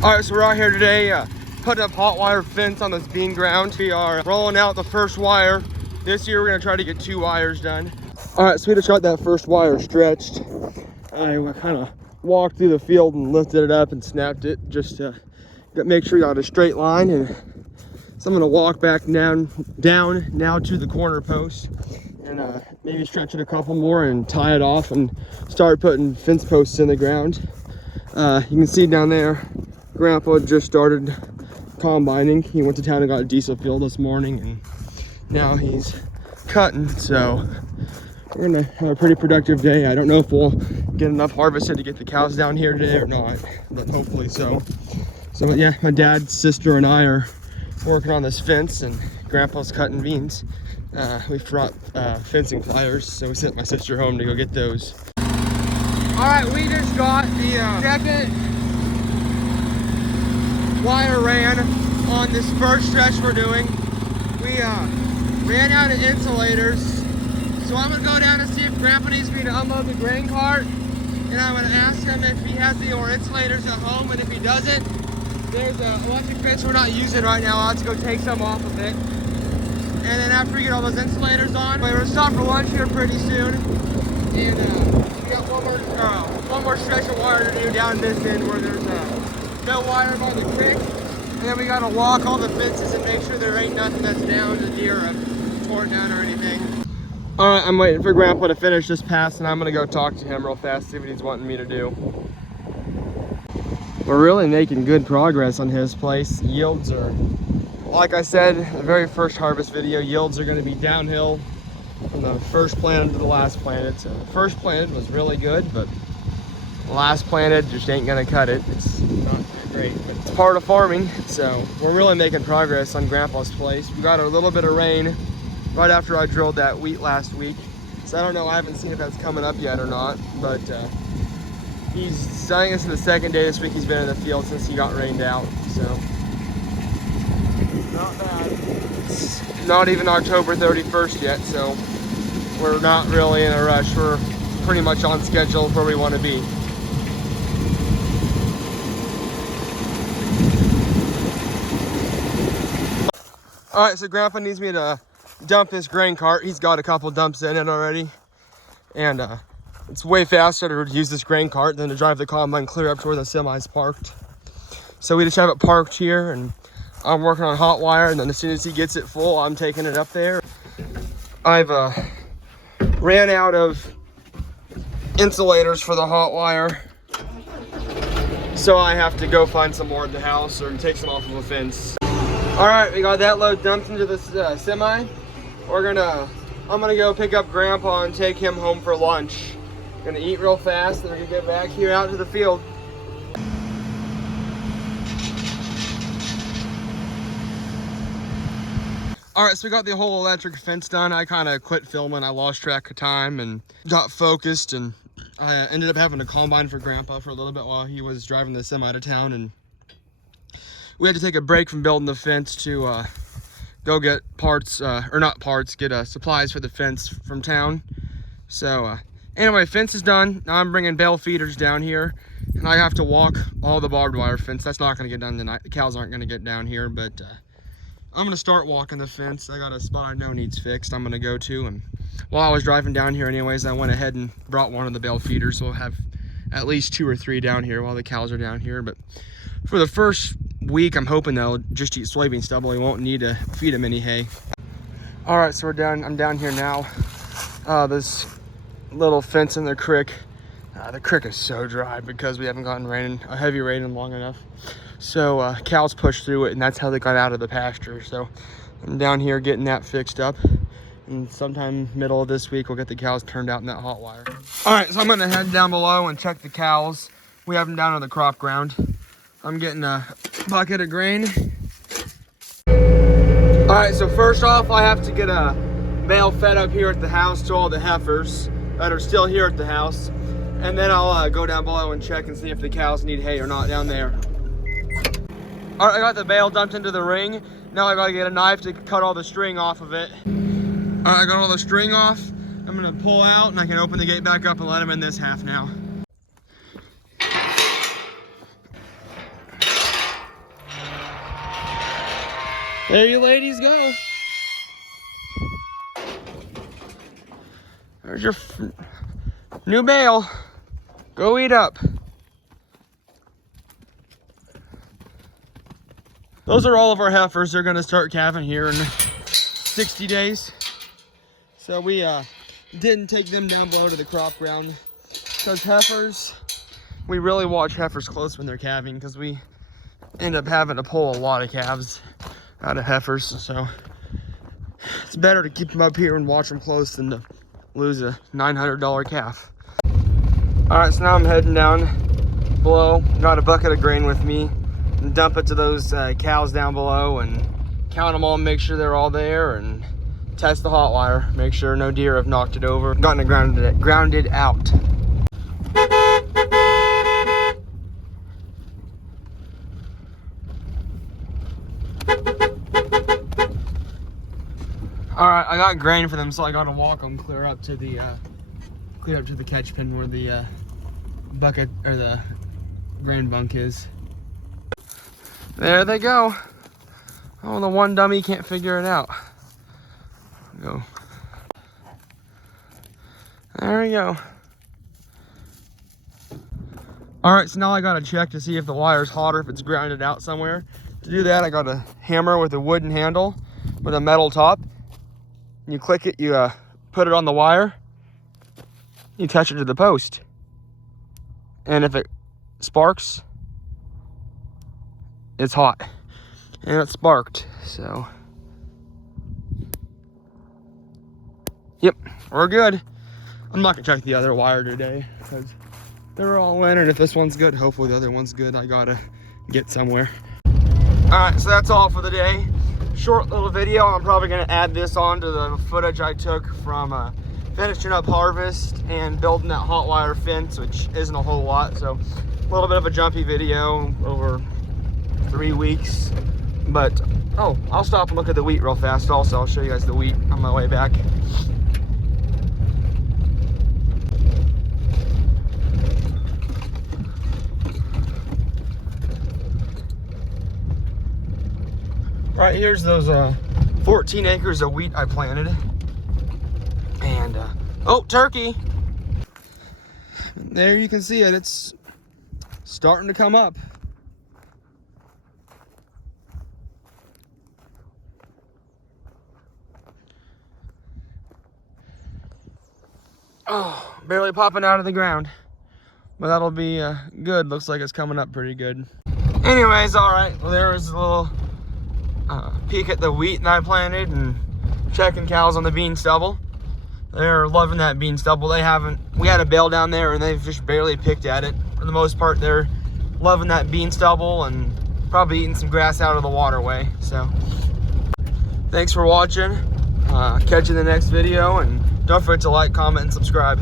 All right, so we're out here today putting up hot wire fence on this bean ground. We are rolling out the first wire. This year we're gonna try to get 2 wires done. All right, so we just got that first wire stretched. I kind of walked through the field and lifted it up and snapped it just to make sure you got a straight line. And so I'm gonna walk back down now to the corner post and maybe stretch it a couple more and tie it off and start putting fence posts in the ground. You can see down there, Grandpa just started combining. He went to town and got a diesel fuel this morning, and now he's cutting. So we're gonna have a pretty productive day. I don't know if we'll get enough harvested to get the cows down here today or not, but hopefully so. So yeah, my dad, sister, and I are working on this fence, and Grandpa's cutting beans. We brought fencing pliers, so we sent my sister home to go get those. All right, we just got the second wire ran on this first stretch we're doing. We ran out of insulators, so I'm gonna go down and see if Grandpa needs me to unload the grain cart, and I'm gonna ask him if he has any more insulators at home, and if he doesn't, there's a electric fence we're not using right now. I'll have to go take some off of it, and then after we get all those insulators on, we're gonna stop for lunch here pretty soon, and we got one more stretch of wire to do down this end where there's no wire by the creek, and then we gotta walk all the fences and make sure there ain't nothing that's down, the deer have torn down or anything. All right, I'm waiting for Grandpa to finish this pass, and I'm gonna go talk to him real fast, see what he's wanting me to do. We're really making good progress on his place. Yields are, like I said, the very first harvest video, yields are gonna be downhill from the first planted to the last planted. So the first planted was really good, but the last planted just ain't gonna cut it. It's not great, but it's part of farming. So we're really making progress on Grandpa's place. We got a little bit of rain right after I drilled that wheat last week. So I don't know, I haven't seen if that's coming up yet or not, but he's, I think it's the second day this week he's been in the field since he got rained out. So not bad. It's not even October 31st yet, so we're not really in a rush. We're pretty much on schedule where we want to be. All right, so Grandpa needs me to dump this grain cart. He's got a couple dumps in it already, and it's way faster to use this grain cart than to drive the combine clear up to where the semi's parked. So we just have it parked here, and I'm working on hot wire, and then as soon as he gets it full, I'm taking it up there. I've ran out of insulators for the hot wire, so I have to go find some more at the house or take some off of a fence. All right, we got that load dumped into this semi. I'm gonna go pick up Grandpa and take him home for lunch. Gonna eat real fast, and we're gonna get back here out to the field. All right, so we got the whole electric fence done. I kind of quit filming. I lost track of time and got focused, and I ended up having to combine for Grandpa for a little bit while he was driving the semi to town, and we had to take a break from building the fence to go get parts, or not parts, get supplies for the fence from town. So anyway, fence is done. Now I'm bringing bale feeders down here, and I have to walk all the barbed wire fence. That's not gonna get done tonight. The cows aren't gonna get down here, but I'm gonna start walking the fence. I got a spot I know needs fixed I'm gonna go to, and while I was driving down here anyways, I went ahead and brought one of the bale feeders, so we'll have at least 2 or 3 down here while the cows are down here. But for the first week, I'm hoping they'll just eat soybean stubble. We won't need to feed them any hay. All right, so I'm down here now. This little fence in the creek. The creek is so dry because we haven't gotten a heavy rain in long enough. So cows pushed through it, and that's how they got out of the pasture. So I'm down here getting that fixed up, and sometime middle of this week we'll get the cows turned out in that hot wire. All right, so I'm gonna head down below and check the cows. We have them down on the crop ground. I'm getting a bucket of grain. All right, so first off, I have to get a bale fed up here at the house to all the heifers that are still here at the house, and then I'll go down below and check and see if the cows need hay or not down there. All right, I got the bale dumped into the ring. Now I gotta get a knife to cut all the string off of it. All right, I got all the string off. I'm gonna pull out, and I can open the gate back up and let them in this half now. There you ladies go. There's your new bale. Go eat up. Those are all of our heifers. They're gonna start calving here in 60 days. So we didn't take them down below to the crop ground because heifers, we really watch heifers close when they're calving because we end up having to pull a lot of calves out of heifers. So it's better to keep them up here and watch them close than to lose a $900 calf. All right, so now I'm heading down below. Got a bucket of grain with me and dump it to those cows down below and count them all and make sure they're all there and test the Hotwire, make sure no deer have knocked it over, gotten it grounded out. All right, I got grain for them, so I gotta walk them clear up to the catch pen where the bucket or the grain bunk is. There they go. Oh, the one dummy can't figure it out. Go. There we go. All right, so now I gotta check to see if the wire's hot or if it's grounded out somewhere. To do that, I got a hammer with a wooden handle with a metal top. You click it, you put it on the wire, you attach it to the post. And if it sparks, it's hot. And it sparked, so. Yep, we're good. I'm not gonna check the other wire today because they're all in, and if this one's good, hopefully the other one's good. I gotta get somewhere. All right, so that's all for the day. Short little video. I'm probably gonna add this on to the footage I took from finishing up harvest and building that Hotwire fence, which isn't a whole lot. So a little bit of a jumpy video over 3 weeks. But, oh, I'll stop and look at the wheat real fast also. I'll show you guys the wheat on my way back. Right, here's those 14 acres of wheat I planted. And, oh, turkey. There you can see it. It's starting to come up. Oh, barely popping out of the ground. But that'll be good. Looks like it's coming up pretty good. Anyways, all right. Well, there was a little peek at the wheat that I planted and checking cows on the bean stubble. They're loving that bean stubble. We had a bale down there and they've just barely picked at it. For the most part, they're loving that bean stubble and probably eating some grass out of the waterway. So thanks for watching. Catch you in the next video, and don't forget to like, comment, and subscribe.